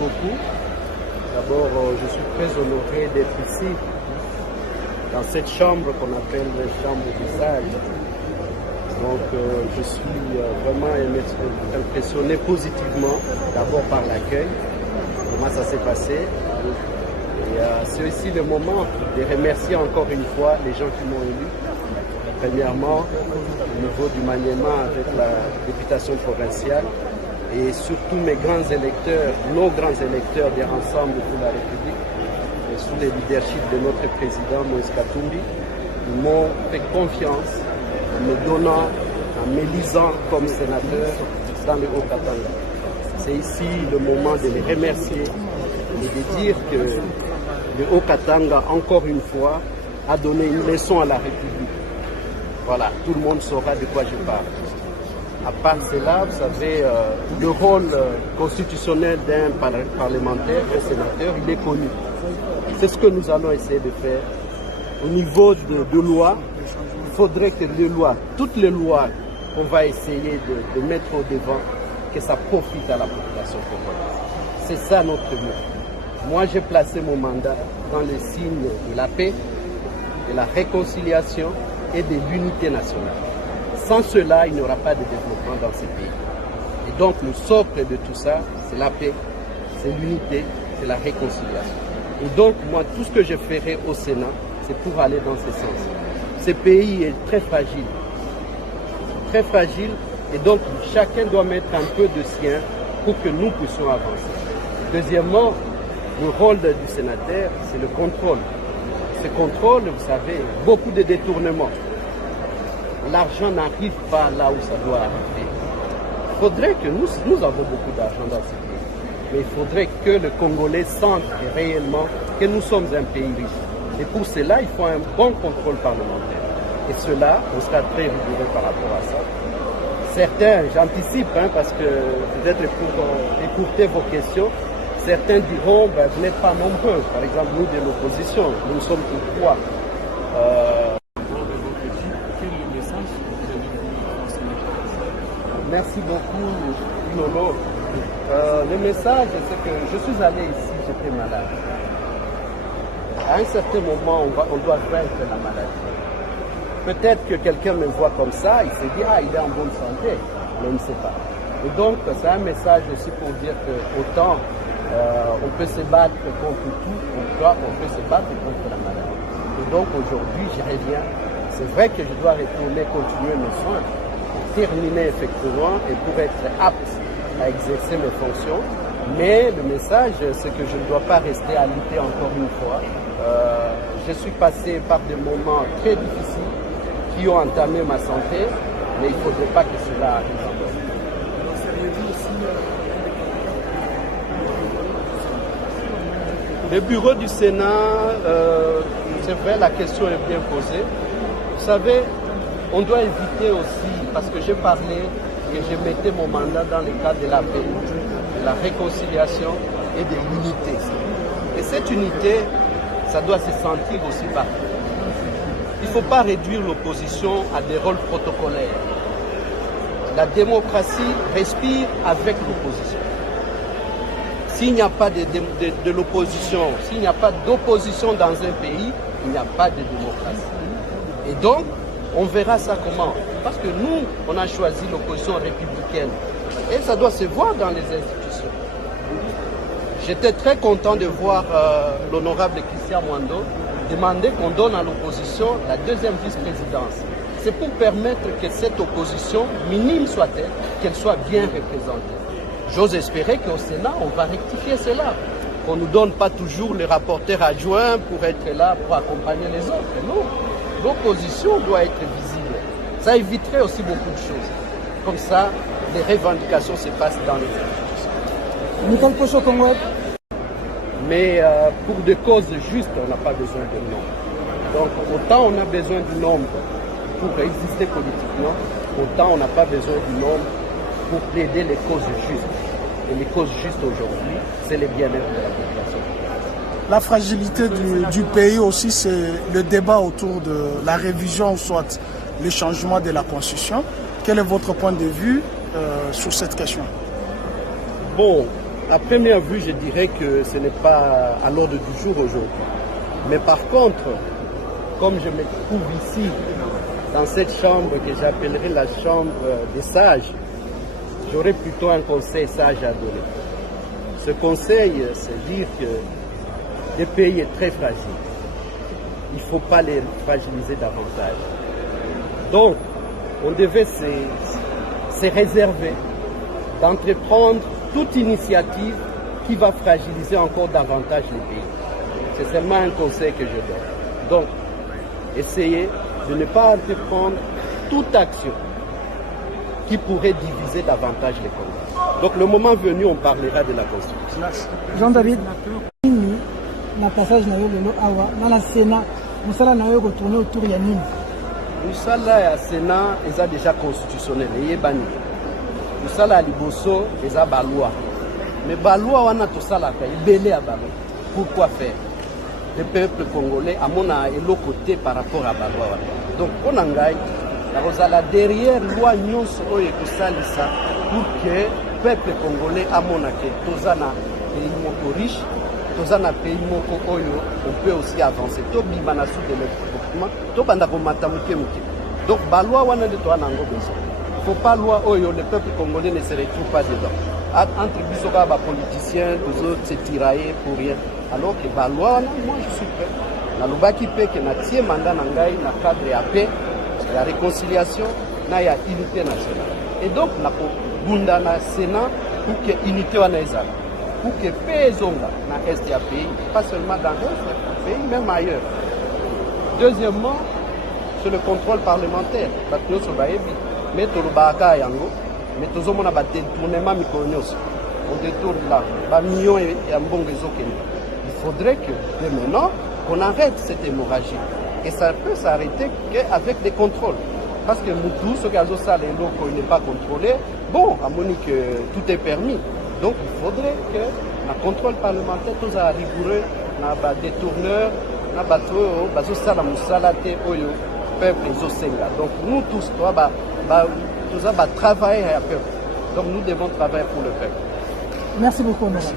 beaucoup. D'abord, je suis très honoré d'être ici, dans cette chambre qu'on appelle la chambre du sage. Donc, je suis vraiment impressionné positivement, d'abord par l'accueil, comment ça s'est passé. Et c'est aussi le moment de remercier encore une fois les gens qui m'ont élu. Premièrement, au niveau du maniement avec la députation provinciale et surtout mes grands électeurs, nos grands électeurs des Ensemble pour la République, et sous le leadership de notre président Moïse Katumbi, ils m'ont fait confiance en me donnant, en m'élisant comme sénateur dans le Haut-Katanga. C'est ici le moment de les remercier et de dire que le Haut-Katanga, encore une fois, a donné une leçon à la République. Voilà, tout le monde saura de quoi je parle. À part cela, vous savez, le rôle constitutionnel d'un parlementaire, d'un sénateur, il est connu. C'est ce que nous allons essayer de faire. Au niveau de loi, il faudrait que les lois, toutes les lois qu'on va essayer de mettre au devant, que ça profite à la population congolaise. C'est ça notre but. Moi, j'ai placé mon mandat dans les signes de la paix, de la réconciliation et de l'unité nationale. Sans cela, il n'y aura pas de développement dans ces pays. Et donc, le socle de tout ça, c'est la paix, c'est l'unité, c'est la réconciliation. Et donc, moi, tout ce que je ferai au Sénat, c'est pour aller dans ce sens. Ce pays est très fragile. Très fragile. Et donc, chacun doit mettre un peu de sien pour que nous puissions avancer. Deuxièmement, le rôle du sénateur, c'est le contrôle. Ce contrôle, vous savez, beaucoup de détournements. L'argent n'arrive pas là où ça doit arriver. Il faudrait que nous avons beaucoup d'argent dans ce pays. Mais il faudrait que le Congolais sente réellement que nous sommes un pays riche. Et pour cela, il faut un bon contrôle parlementaire. Et cela, on sera très rigoureux par rapport à ça. Certains, j'anticipe, parce que peut-être pour écouter vos questions, certains diront, vous n'êtes pas nombreux. Par exemple, nous de l'opposition, nous sommes que 3. Merci beaucoup, Lolo. Le message, c'est que je suis allé ici, j'étais malade. À un certain moment, on doit vaincre la maladie. Peut-être que quelqu'un me voit comme ça, il se dit, il est en bonne santé, mais on ne sait pas. Et donc, c'est un message aussi pour dire qu'autant on peut se battre contre tout, on peut se battre contre la maladie. Et donc, aujourd'hui, je reviens. C'est vrai que je dois retourner, continuer mes soins, pour terminer effectivement et pour être apte à exercer mes fonctions. Mais le message, c'est que je ne dois pas rester à lutter encore une fois. Je suis passé par des moments très difficiles qui ont entamé ma santé, mais il ne faudrait pas que cela arrive encore. Le bureau du Sénat, c'est vrai, la question est bien posée. Vous savez, on doit éviter aussi, parce que j'ai parlé que je mettais mon mandat dans le cadre de la paix, de la réconciliation et de l'unité. Et cette unité, ça doit se sentir aussi partout. Il ne faut pas réduire l'opposition à des rôles protocolaires. La démocratie respire avec l'opposition. S'il n'y a pas de l'opposition, s'il n'y a pas d'opposition dans un pays, il n'y a pas de démocratie. Et donc, on verra ça comment. Parce que nous, on a choisi l'opposition républicaine. Et ça doit se voir dans les institutions. J'étais très content de voir l'honorable Christian Mwando demander qu'on donne à l'opposition la deuxième vice-présidence. C'est pour permettre que cette opposition, minime soit-elle, qu'elle soit bien représentée. J'ose espérer qu'au Sénat, on va rectifier cela. Qu'on ne nous donne pas toujours les rapporteurs adjoints pour être là, pour accompagner les autres. Non, l'opposition doit être visible. Ça éviterait aussi beaucoup de choses. Comme ça, les revendications se passent dans les institutions. Mais pour des causes justes, on n'a pas besoin de nombre. Donc autant on a besoin du nombre pour exister politiquement, autant on n'a pas besoin du nombre pour plaider les causes justes. Et les causes justes aujourd'hui, c'est le bien-être de la population. La fragilité du pays aussi, c'est le débat autour de la révision, soit le changement de la Constitution. Quel est votre point de vue sur cette question? Bon, à première vue, je dirais que ce n'est pas à l'ordre du jour aujourd'hui. Mais par contre, comme je me trouve ici, dans cette chambre que j'appellerais la chambre des sages, j'aurais plutôt un conseil sage à donner. Ce conseil, c'est dire que le pays est très fragile. Il ne faut pas les fragiliser davantage. Donc, on devait se réserver d'entreprendre toute initiative qui va fragiliser encore davantage le pays. C'est seulement un conseil que je donne. Donc, essayez de ne pas entreprendre toute action qui pourrait diviser davantage les Congolais. Donc, le moment venu, on parlera de la Constitution. Jean-David, na passage na yo lelo awa na la Sénat, musala na yo retourner autour ya nini? Musala ya Sénat est déjà constitutionnel, yebani. Musala ya liboso eza ba loi. Mais ba loi wana tosala ka ibele ya ba loi. Pourquoi faire? Le peuple congolais a mon côté par rapport à ba loi. Donc on engaille la derrière loi nyonso oyo ekosalisa pour que le peuple congolais a mon tozana pays moko riche, tozana pays moko oyo on peut aussi avancer. To bimana sous de l'équipement, to banda ko matamuke muke. Donc ba loi wana de to anango besoin. Faut pas loi oyo le peuple congolais ne se retrouve pas dedans. Entre bisoka ba politiciens, les autres se tirailler pour rien. Alors que ba loi moi je suis prêt. Na lobaki pe que na tie mandat na ngai na cadre ya paix, la réconciliation, na ya unité nationale. Et donc na ko bunda na Sénat pour que unité wana ezala. Pour que paix zonga na est ya pays, pas seulement dans l'est pays, même ailleurs. Deuxièmement, sur le contrôle parlementaire, mais tout le baka yango, mais tout le monde a détournement micronyos. On détourne là, millions et un bon réseau. Il faudrait que dès maintenant, qu'on arrête cette hémorragie. Et ça peut s'arrêter qu'avec des contrôles. Parce que nous tous, ce qu'il y a il n'est pas contrôlé, bon, à mon que tout est permis. Donc il faudrait que le contrôle parlementaire, tout ça rigoureux, na détourneur, na bateau, bateau sala musalate oyo peuple ezosenga. Donc nous tous, tout ça va travailler à peuple. Donc nous devons travailler pour le peuple. Merci beaucoup, madame.